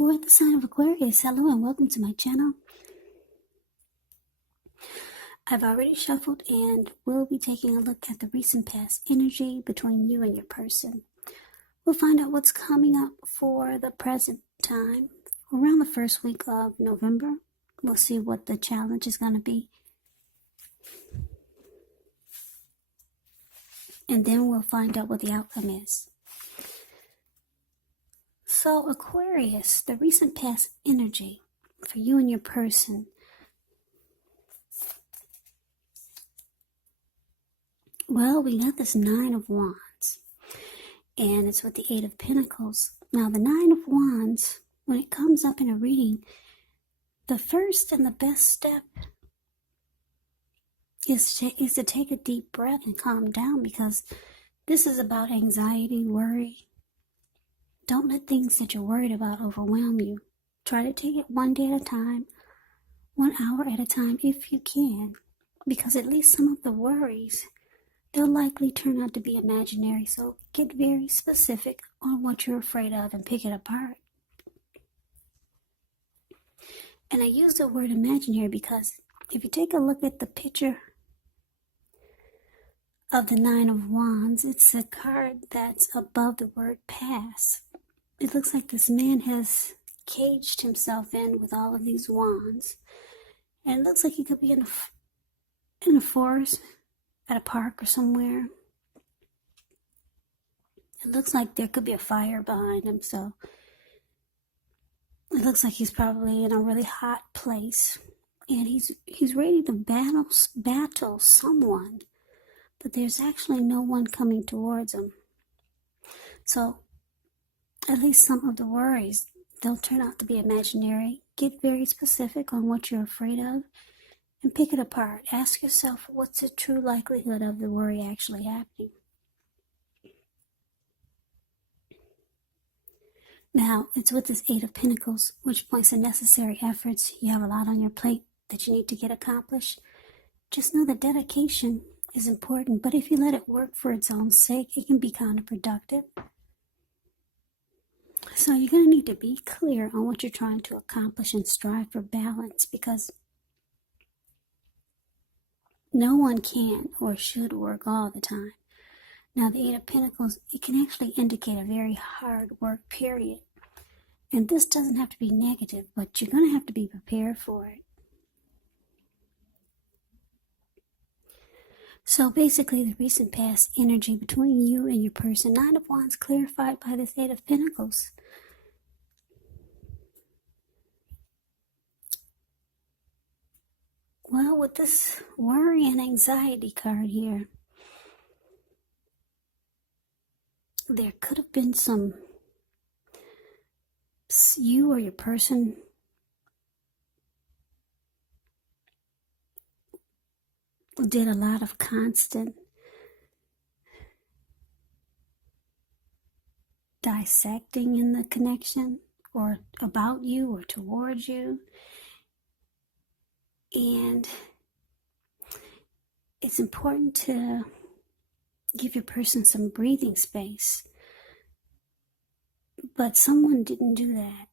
For the sign of Aquarius, hello and welcome to my channel. I've already shuffled and we'll be taking a look at the recent past energy between you and your person. We'll find out what's coming up for the present time around the first week of November. We'll see what the challenge is going to be. And then we'll find out what the outcome is. So Aquarius, the recent past energy for you and your person. Well, we got this Nine of Wands, and it's with the Eight of Pentacles. Now, the Nine of Wands, when it comes up in a reading, the first and the best step is to take a deep breath and calm down, because this is about anxiety, worry. Don't let things that you're worried about overwhelm you. Try to take it one day at a time, 1 hour at a time if you can, because at least some of the worries, they'll likely turn out to be imaginary. So get very specific on what you're afraid of and pick it apart. And I use the word imaginary because if you take a look at the picture of the Nine of Wands, it's a card that's above the word pass. It looks like this man has caged himself in with all of these wands. And it looks like he could be in a forest, at a park or somewhere. It looks like there could be a fire behind him, so it looks like he's probably in a really hot place. And he's ready to battle someone, but there's actually no one coming towards him. So at least some of the worries, they'll turn out to be imaginary. Get very specific on what you're afraid of and pick it apart. Ask yourself, what's the true likelihood of the worry actually happening? Now, it's with this Eight of Pentacles, which points to necessary efforts. You have a lot on your plate that you need to get accomplished. Just know that dedication is important, but if you let it work for its own sake, it can be counterproductive. So you're going to need to be clear on what you're trying to accomplish and strive for balance, because no one can or should work all the time. Now, the Eight of Pentacles, it can actually indicate a very hard work period. And this doesn't have to be negative, but you're going to have to be prepared for it. So basically, the recent past energy between you and your person, Nine of Wands clarified by this Eight of Pentacles. Well, with this worry and anxiety card here, there could have been you or your person did a lot of constant dissecting in the connection, or about you or towards you. And it's important to give your person some breathing space. But someone didn't do that.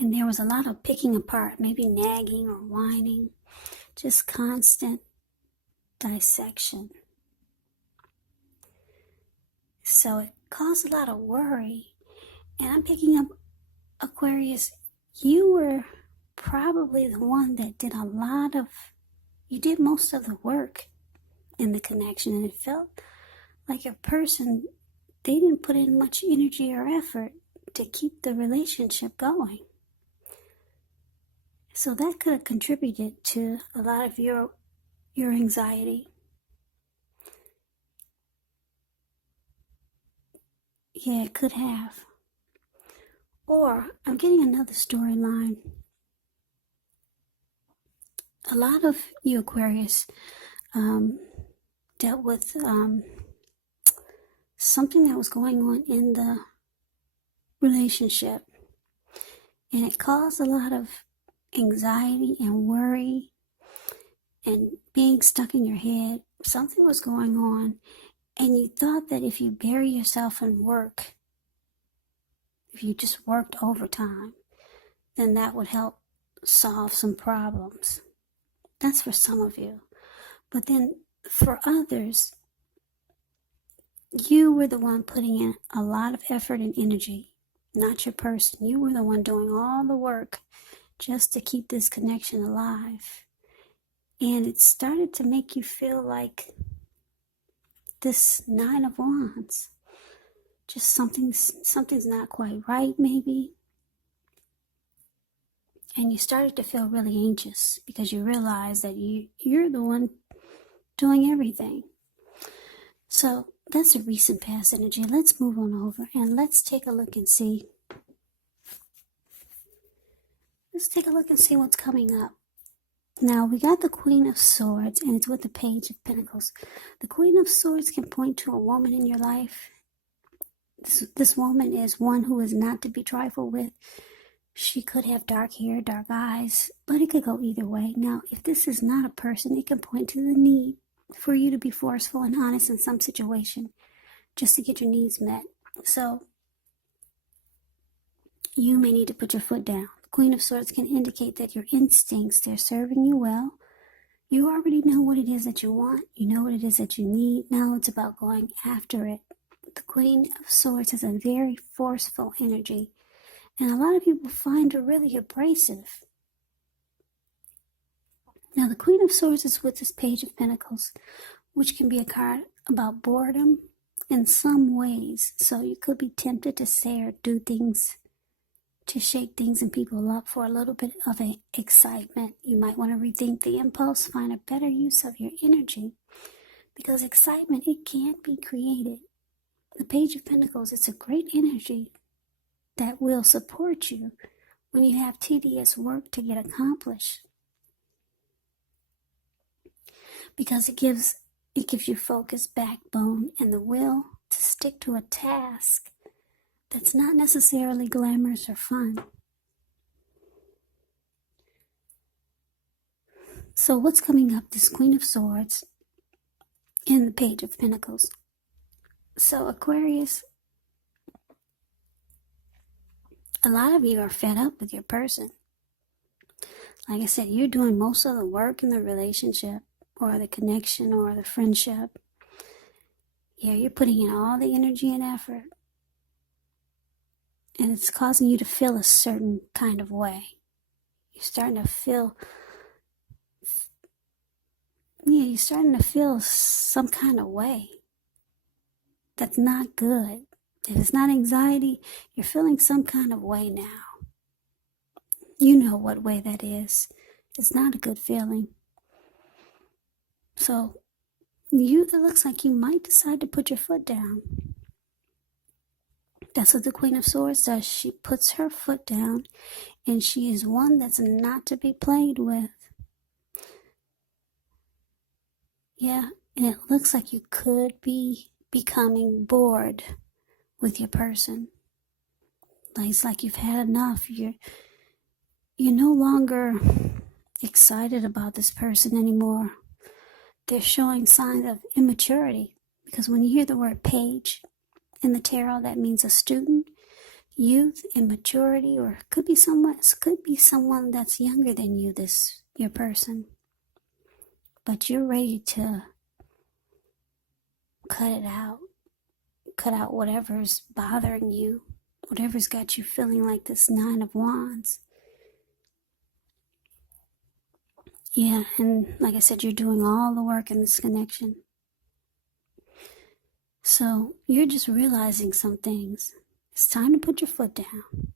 And there was a lot of picking apart, maybe nagging or whining, just constant dissection. So it caused a lot of worry. And I'm picking up, Aquarius, you were probably the one that did you did most of the work in the connection, and it felt like your person, they didn't put in much energy or effort to keep the relationship going. So that could have contributed to a lot of your anxiety. Yeah, it could have. Or I'm getting another storyline. A lot of you Aquarius dealt with something that was going on in the relationship, and it caused a lot of anxiety and worry and being stuck in your head. Something was going on, and you thought that if you bury yourself in work, if you just worked overtime, then that would help solve some problems. That's for some of you. But then for others, you were the one putting in a lot of effort and energy, not your person. You were the one doing all the work just to keep this connection alive. And it started to make you feel like this Nine of Wands. Just something's not quite right, maybe. And you started to feel really anxious because you realized that you're the one doing everything. So that's a recent past energy. Let's move on over and let's take a look and see. Let's take a look and see what's coming up. Now, we got the Queen of Swords, and it's with the Page of Pentacles. The Queen of Swords can point to a woman in your life. This woman is one who is not to be trifled with. She could have dark hair, dark eyes, but it could go either way. Now, if this is not a person, it can point to the need for you to be forceful and honest in some situation just to get your needs met. So, you may need to put your foot down. Queen of Swords can indicate that your instincts, they're serving you well. You already know what it is that you want. You know what it is that you need. Now it's about going after it. The Queen of Swords has a very forceful energy. And a lot of people find her really abrasive. Now the Queen of Swords is with this Page of Pentacles, which can be a card about boredom in some ways. So you could be tempted to say or do things to shake things and people up for a little bit of excitement. You might want to rethink the impulse, find a better use of your energy, because excitement, it can't be created. The Page of Pentacles, it's a great energy that will support you when you have tedious work to get accomplished, because it gives you focus, backbone, and the will to stick to a task that's not necessarily glamorous or fun. So what's coming up? This Queen of Swords and the Page of Pentacles. So Aquarius, a lot of you are fed up with your person. Like I said, you're doing most of the work in the relationship or the connection or the friendship. Yeah, you're putting in all the energy and effort. And it's causing you to feel a certain kind of way. You're starting to feel some kind of way that's not good. If it's not anxiety, you're feeling some kind of way now. You know what way that is. It's not a good feeling. So it looks like you might decide to put your foot down. That's what the Queen of Swords does. She puts her foot down, and she is one that's not to be played with. Yeah, and it looks like you could be becoming bored with your person. Like it's like you've had enough. You're no longer excited about this person anymore. They're showing signs of immaturity, because when you hear the word page in the tarot, that means a student, youth, immaturity, or it could be someone that's younger than you, your person. But you're ready to cut out whatever's bothering you, whatever's got you feeling like this Nine of Wands. Yeah, and like I said, you're doing all the work in this connection. So you're just realizing some things. It's time to put your foot down.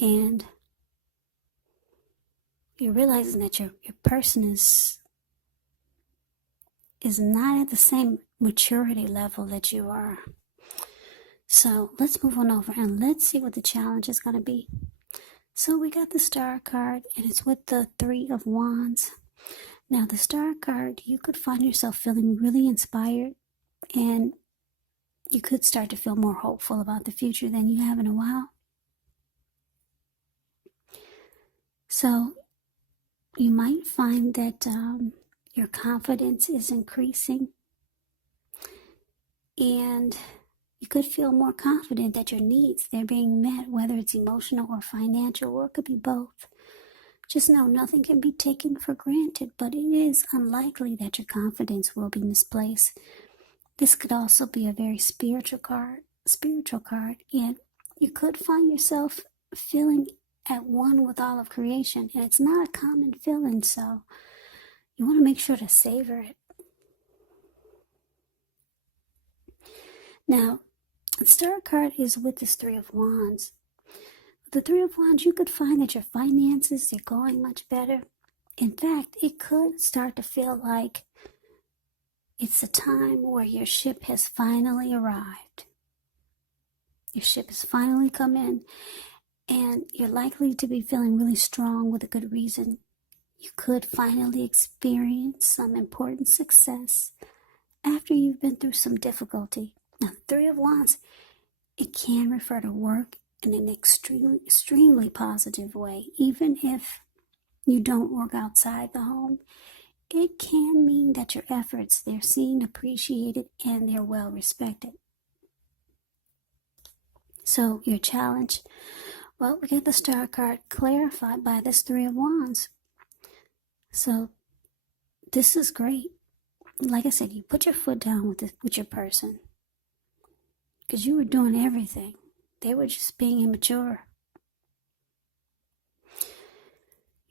And you're realizing that your person is not at the same maturity level that you are. So let's move on over and let's see what the challenge is going to be. So we got the Star card, and it's with the Three of Wands. Now the Star card, you could find yourself feeling really inspired, and you could start to feel more hopeful about the future than you have in a while. So you might find that your confidence is increasing, and you could feel more confident that your needs, they're being met, whether it's emotional or financial, or it could be both. Just know nothing can be taken for granted, but it is unlikely that your confidence will be misplaced. This could also be a very spiritual card, and you could find yourself feeling at one with all of creation, and it's not a common feeling, so you want to make sure to savor it. Now, the star card is with this Three of Wands. With the Three of Wands, you could find that your finances are going much better. In fact, it could start to feel like it's a time where your ship has finally arrived. Your ship has finally come in, and you're likely to be feeling really strong with a good reason. You could finally experience some important success after you've been through some difficulty. Now, Three of Wands, it can refer to work in an extremely positive way. Even if you don't work outside the home, it can mean that your efforts, they're seen, appreciated, and they're well respected. So your challenge, well, we got the star card clarified by this Three of Wands. So this is great. Like I said, you put your foot down with your person, because you were doing everything. They were just being immature.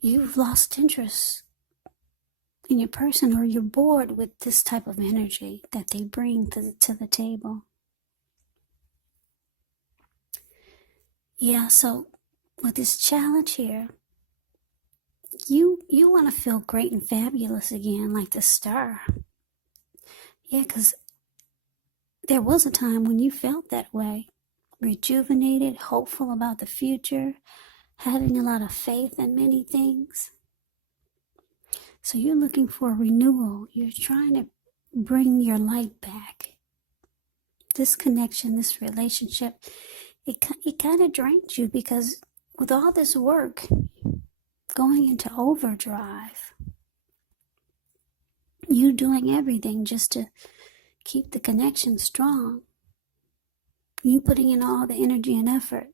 You've lost interest in your person, or you're bored with this type of energy that they bring to the table. Yeah, so with this challenge here, you want to feel great and fabulous again, like the star. Yeah, because there was a time when you felt that way. Rejuvenated, hopeful about the future, having a lot of faith in many things. So you're looking for renewal. You're trying to bring your light back. This connection, this relationship, it kind of drains you, because with all this work going into overdrive, you doing everything just to keep the connection strong, you putting in all the energy and effort,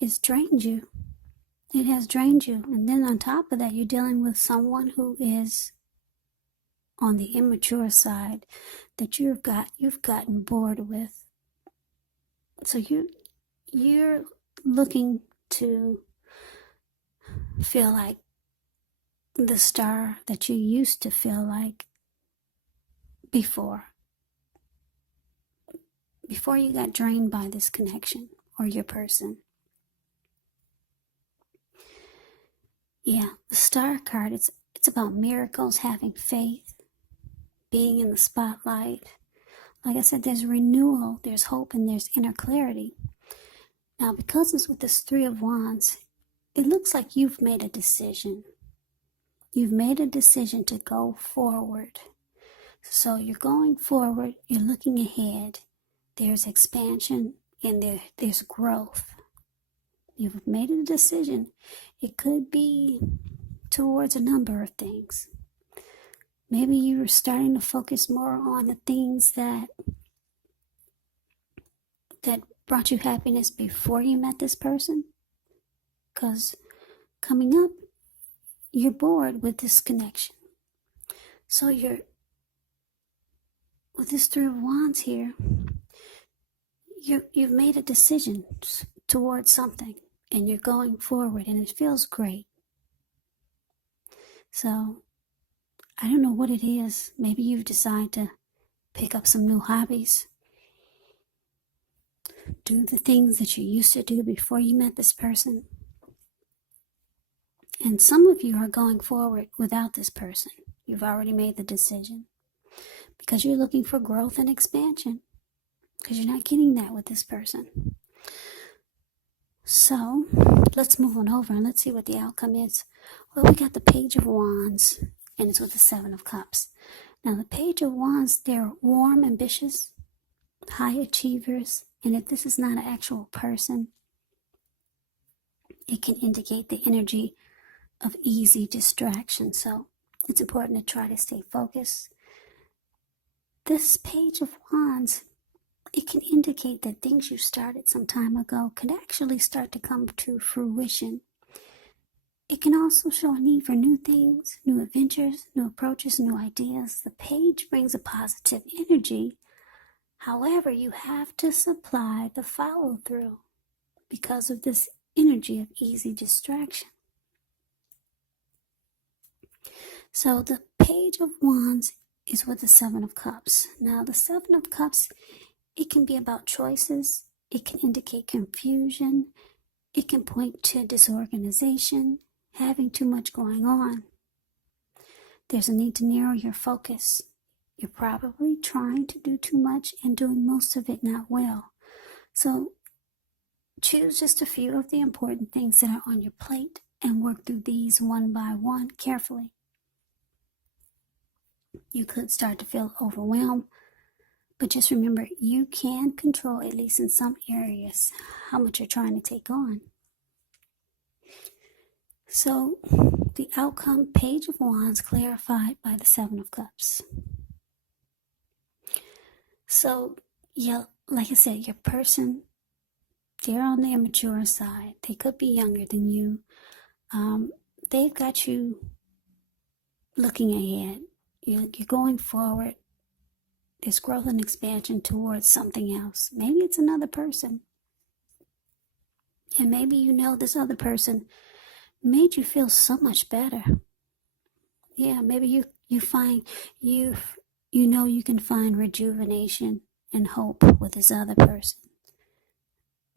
it's drained you. It has drained you. And then on top of that, you're dealing with someone who is on the immature side that you've gotten bored with. So you're looking to feel like the star that you used to feel like before you got drained by this connection or your person. Yeah, the star card, it's about miracles, having faith, being in the spotlight. Like I said, there's renewal, there's hope, and there's inner clarity. Now, because it's with this Three of Wands, it looks like you've made a decision. You've made a decision to go forward. So you're going forward, you're looking ahead. There's expansion and there's growth. You've made a decision. It could be towards a number of things. Maybe you were starting to focus more on the things that brought you happiness before you met this person. Because coming up, you're bored with this connection. So with this Three of Wands here, you've made a decision towards something, and you're going forward, and it feels great. So I don't know what it is. Maybe you've decided to pick up some new hobbies, do the things that you used to do before you met this person. And some of you are going forward without this person. You've already made the decision because you're looking for growth and expansion, because you're not getting that with this person. So let's move on over and let's see what the outcome is. Well, we got the Page of Wands, and it's with the Seven of Cups. Now, the Page of Wands, they're warm, ambitious, high achievers, and if this is not an actual person, it can indicate the energy of easy distraction. So it's important to try to stay focused. This Page of Wands, it can indicate that things you started some time ago could actually start to come to fruition. It can also show a need for new things, new adventures, new approaches, new ideas. The page brings a positive energy. However, you have to supply the follow through because of this energy of easy distraction. So the Page of Wands is with the Seven of Cups. Now, the Seven of Cups, it can be about choices. It can indicate confusion. It can point to disorganization, having too much going on. There's a need to narrow your focus. You're probably trying to do too much and doing most of it not well. So choose just a few of the important things that are on your plate and work through these one by one carefully. You could start to feel overwhelmed, but just remember you can control, at least in some areas, how much you're trying to take on. So the outcome, Page of Wands, clarified by the Seven of Cups. So, yeah, like I said, your person, they're on the immature side. They could be younger than you. They've got you looking ahead. You're going forward. There's growth and expansion towards something else. Maybe it's another person. And maybe you know this other person made you feel so much better. Yeah, maybe you find you know you can find rejuvenation and hope with this other person.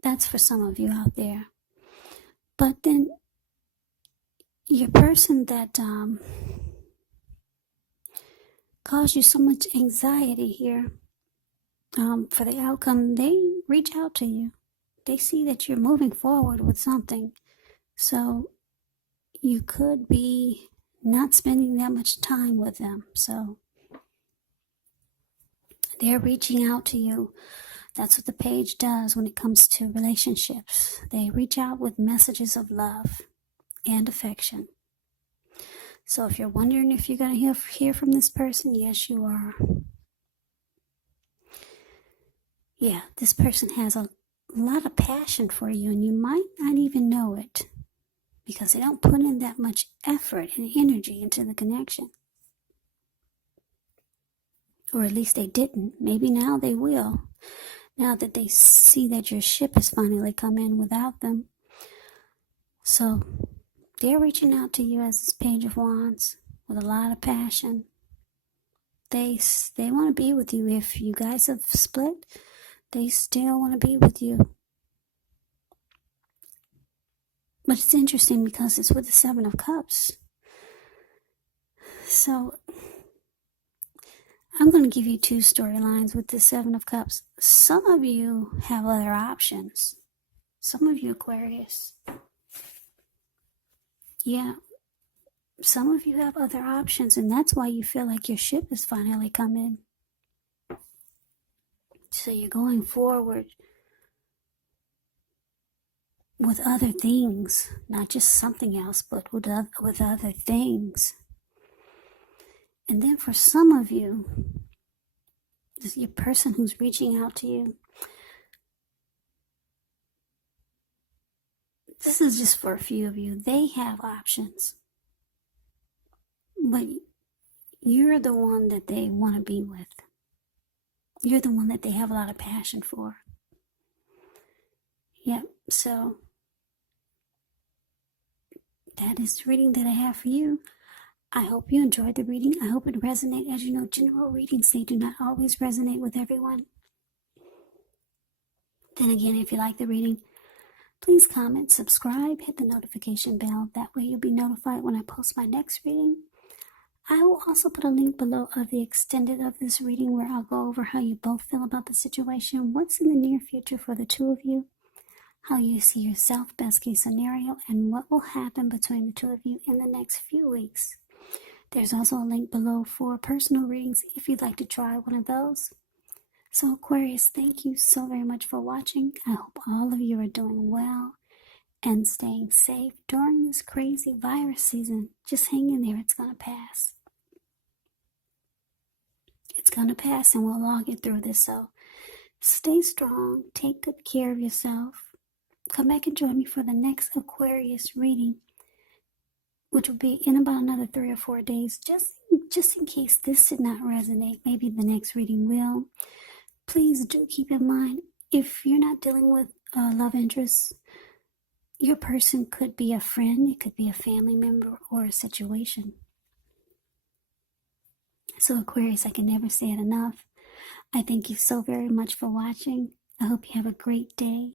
That's for some of you out there. But then your person that caused you so much anxiety here, for the outcome, they reach out to you. They see that you're moving forward with something. So you could be not spending that much time with them. So they're reaching out to you. That's what the page does when it comes to relationships. They reach out with messages of love and affection. So if you're wondering if you're going to hear from this person, yes, you are. Yeah, this person has a lot of passion for you, and you might not even know it because they don't put in that much effort and energy into the connection. Or at least they didn't. Maybe now they will. Now that they see that your ship has finally come in without them. So they're reaching out to you as this Page of Wands with a lot of passion. They want to be with you. If you guys have split, they still want to be with you. But it's interesting because it's with the Seven of Cups. So I'm going to give you two storylines with the Seven of Cups. Some of you have other options. Some of you Aquarius. Yeah. Some of you have other options, and that's why you feel like your ship has finally come in. So you're going forward with other things, not just something else, but with other things. And then for some of you, your person who's reaching out to you, this is just for a few of you. They have options, but you're the one that they want to be with. You're the one that they have a lot of passion for. Yep, so that is the reading that I have for you. I hope you enjoyed the reading. I hope it resonated. As you know, general readings, they do not always resonate with everyone. Then again, if you like the reading, please comment, subscribe, hit the notification bell. That way you'll be notified when I post my next reading. I will also put a link below of the extended of this reading where I'll go over how you both feel about the situation, what's in the near future for the two of you, how you see yourself, best case scenario, and what will happen between the two of you in the next few weeks. There's also a link below for personal readings if you'd like to try one of those. So Aquarius, thank you so very much for watching. I hope all of you are doing well and staying safe during this crazy virus season. Just hang in there. It's going to pass. It's going to pass and we'll all get through this. So Stay strong. Take good care of yourself. Come back and join me for the next Aquarius reading, which will be in about another 3 or 4 days. Just in case this did not resonate, maybe the next reading will. Please do keep in mind, if you're not dealing with love interests, your person could be a friend, it could be a family member, or a situation. So Aquarius, I can never say it enough. I thank you so very much for watching. I hope you have a great day.